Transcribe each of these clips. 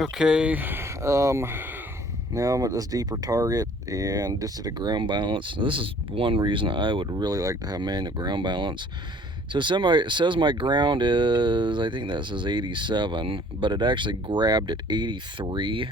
Okay, now I'm at this deeper target and just at a ground balance. This is one reason I would really like to have manual ground balance. So it says my ground is, I think that says 87, but it actually grabbed at 83.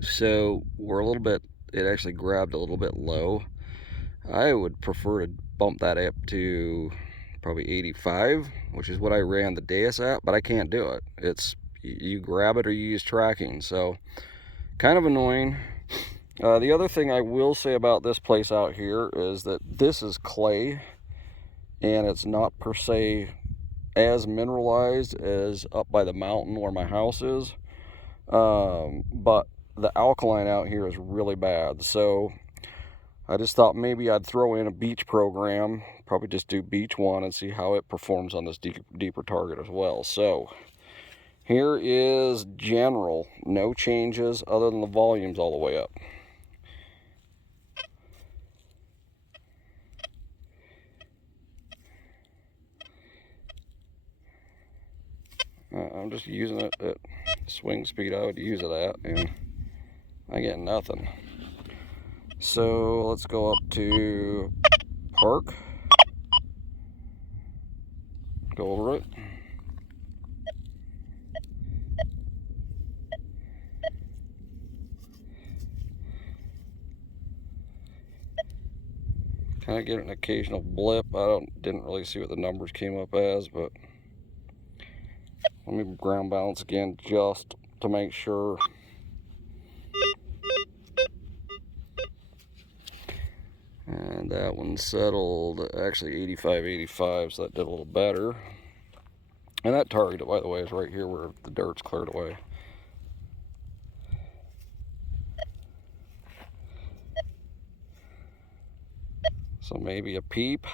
So it actually grabbed a little bit low. I would prefer to bump that up to probably 85, which is what I ran the Deus at, but I can't do it. You grab it or you use tracking, so kind of annoying. The other thing I will say about this place out here is that this is clay, and it's not per se as mineralized as up by the mountain where my house is. But the alkaline out here is really bad, so I just thought maybe I'd throw in a beach program, probably just do beach 1 and see how it performs on this deeper target as well. So here is general, no changes other than the volumes all the way up. I'm just using it at swing speed I would use it at, and I get nothing. So let's go up to park, go over it. Kind of get an occasional blip. Didn't really see what the numbers came up as, but let me ground balance again just to make sure. And that one settled actually 85, so that did a little better. And that target, by the way, is right here where the dirt's cleared away. So maybe a peep.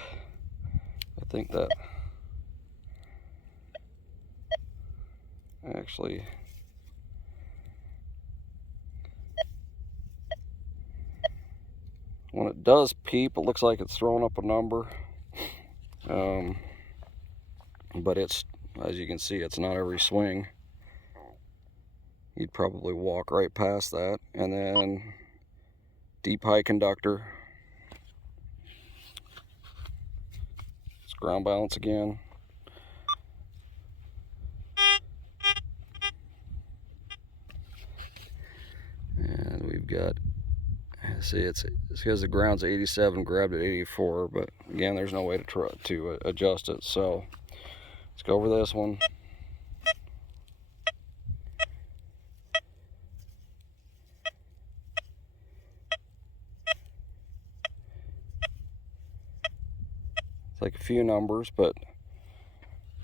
I think that actually, when it does peep, it looks like it's throwing up a number. But it's, as you can see, it's not every swing. You'd probably walk right past that. And then deep high conductor. Let's ground balance again. And we've got, see, it's because the ground's 87, grabbed at 84, but again, there's no way to adjust it. So let's go over this one. It's like a few numbers, but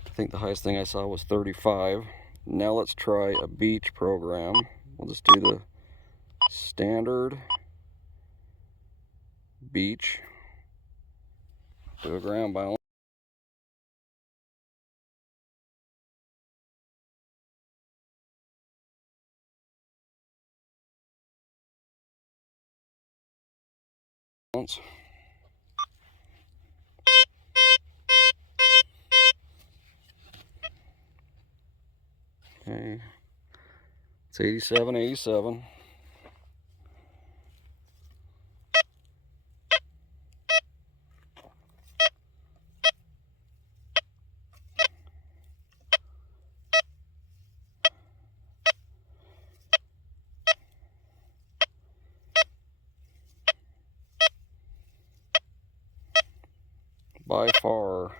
I think the highest thing I saw was 35. Now let's try a beach program. We'll just do the standard beach. Do a ground balance. Okay, it's 87. By far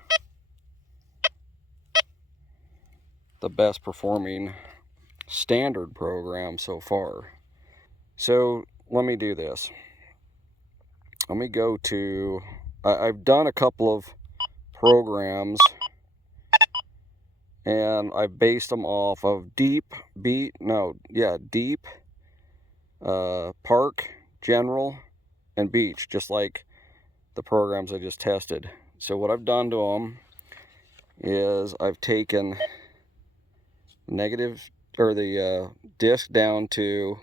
the best performing standard program so far. So let me do this. Let me go to, I've done a couple of programs and I based them off of deep, park, general, and beach, just like the programs I just tested. So what I've done to them is I've taken the disc down to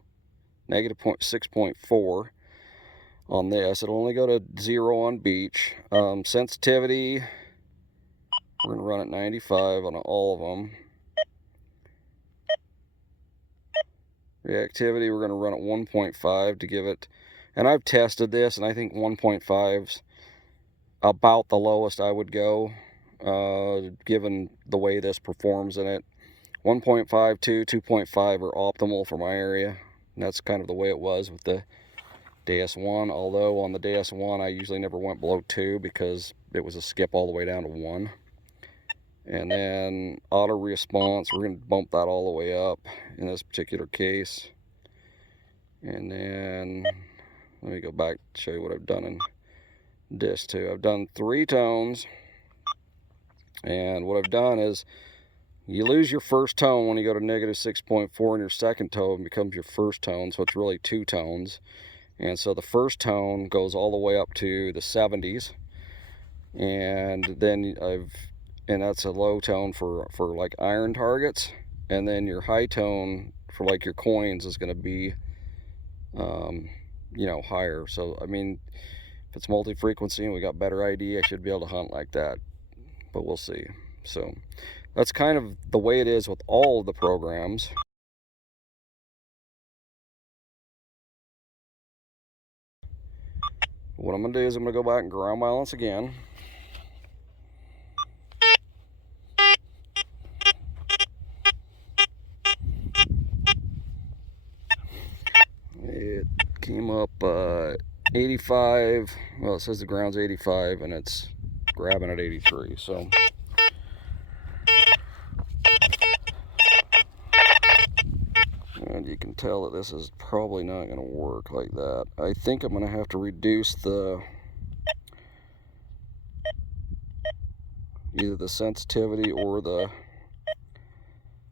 negative 6.4 on this. It'll only go to 0 on beach. Sensitivity, we're gonna run at 95 on all of them. reactivity, we're going to run at 1.5 to give it, and I've tested this, and I think 1.5's about the lowest I would go, given the way this performs in it. 1.5, 2, 2.5 are optimal for my area, and that's kind of the way it was with the DS1, although on the DS1 I usually never went below 2 because it was a skip all the way down to 1. And then auto response, we're going to bump that all the way up in this particular case. And then let me go back to show you what I've done in Disc 2. I've done 3 tones, and what I've done is you lose your first tone when you go to negative 6.4, and your second tone becomes your first tone, so it's really 2 tones. And so the first tone goes all the way up to the 70s, and then and that's a low tone for like iron targets, and then your high tone for like your coins is going to be you know, higher. So I mean, if it's multi-frequency and we got better ID, I should be able to hunt like that, but we'll see. So that's kind of the way it is with all of the programs. What I'm going to do is I'm going to go back and ground balance again. It came up 85. Well, it says the ground's 85 and it's grabbing at 83. So and you can tell that this is probably not going to work like that. I think I'm going to have to reduce either the sensitivity or the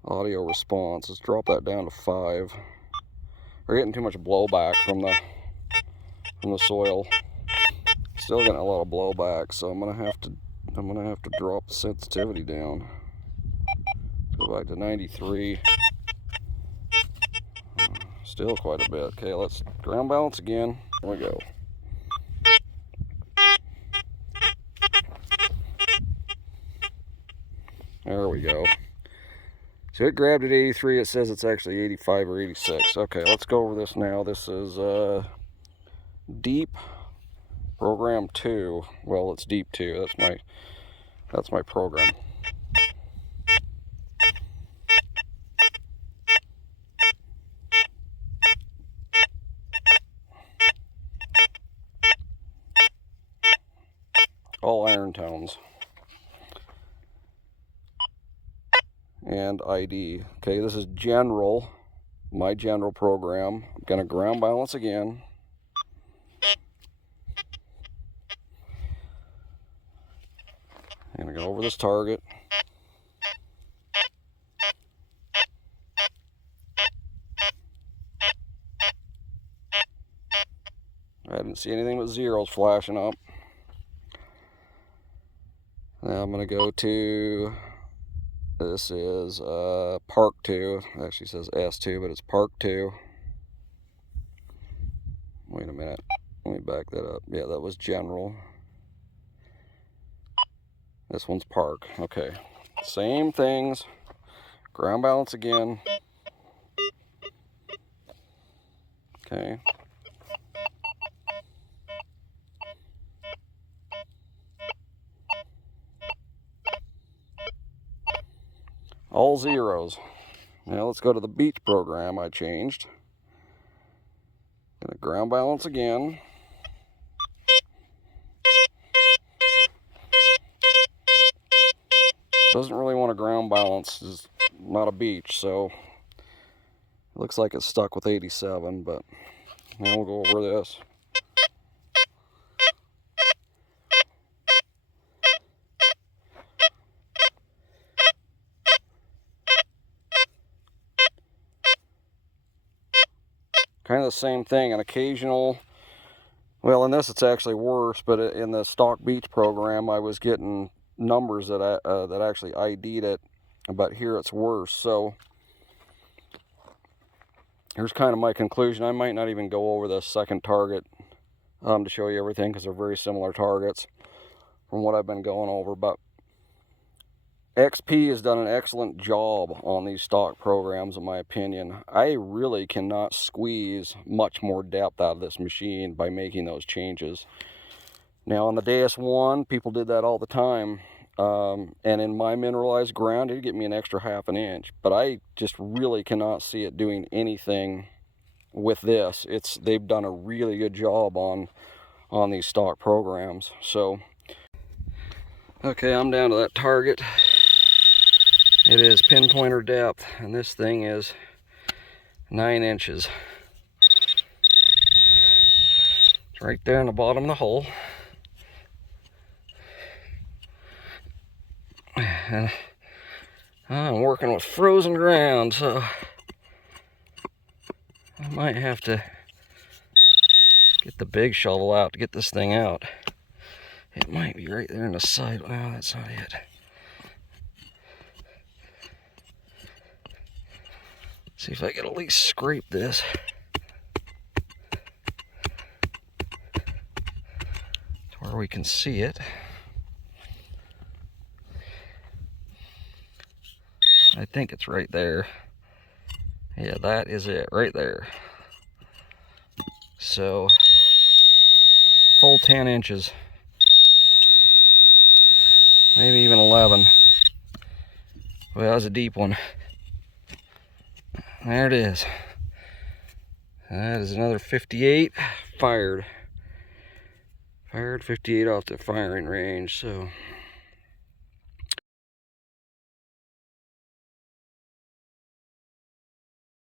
audio response. Let's drop that down to 5. We're getting too much blowback from the soil. Still getting a lot of blowback, so I'm gonna have to drop the sensitivity down. Go back to 93. Still quite a bit. Okay, let's ground balance again. There we go. There we go. So it grabbed at 83. It says it's actually 85 or 86. Okay, let's go over this now. This is Deep Program 2. Well, it's Deep 2. That's my program. All iron tones. And ID. Okay, this is general, my general program. I'm going to ground balance again. I'm going to go over this target. I didn't see anything but zeros flashing up. Now I'm going to go to, this is Park 2. It actually says S2, but it's Park 2. Wait a minute. Let me back that up. Yeah, that was general. This one's Park. Okay. Same things. Ground balance again. Okay. All zeros. Now let's go to the beach program I changed. Gonna ground balance again. Doesn't really want to ground balance. It's not a beach, so it looks like it's stuck with 87, but now we'll go over this. Kind of the same thing, an occasional, well, in this it's actually worse, but in the stock beach program I was getting numbers that actually ID'd it, but here it's worse. So here's kind of my conclusion. I might not even go over the second target to show you everything, because they're very similar targets from what I've been going over, but XP has done an excellent job on these stock programs, in my opinion. I really cannot squeeze much more depth out of this machine by making those changes. Now on the Deus 1, people did that all the time. And in my mineralized ground, it'd get me an extra ½ an inch. But I just really cannot see it doing anything with this. They've done a really good job on these stock programs. So, okay, I'm down to that target. It is pinpointer depth, and this thing is 9 inches. It's right there in the bottom of the hole. And I'm working with frozen ground, so I might have to get the big shovel out to get this thing out. It might be right there in the side. Well, that's not it. See if I can at least scrape this. To where we can see it. I think it's right there. Yeah, that is it right there. So, full 10 inches. Maybe even 11. Well, that was a deep one. There it is. That is another 58 fired. Fired 58 off the firing range, so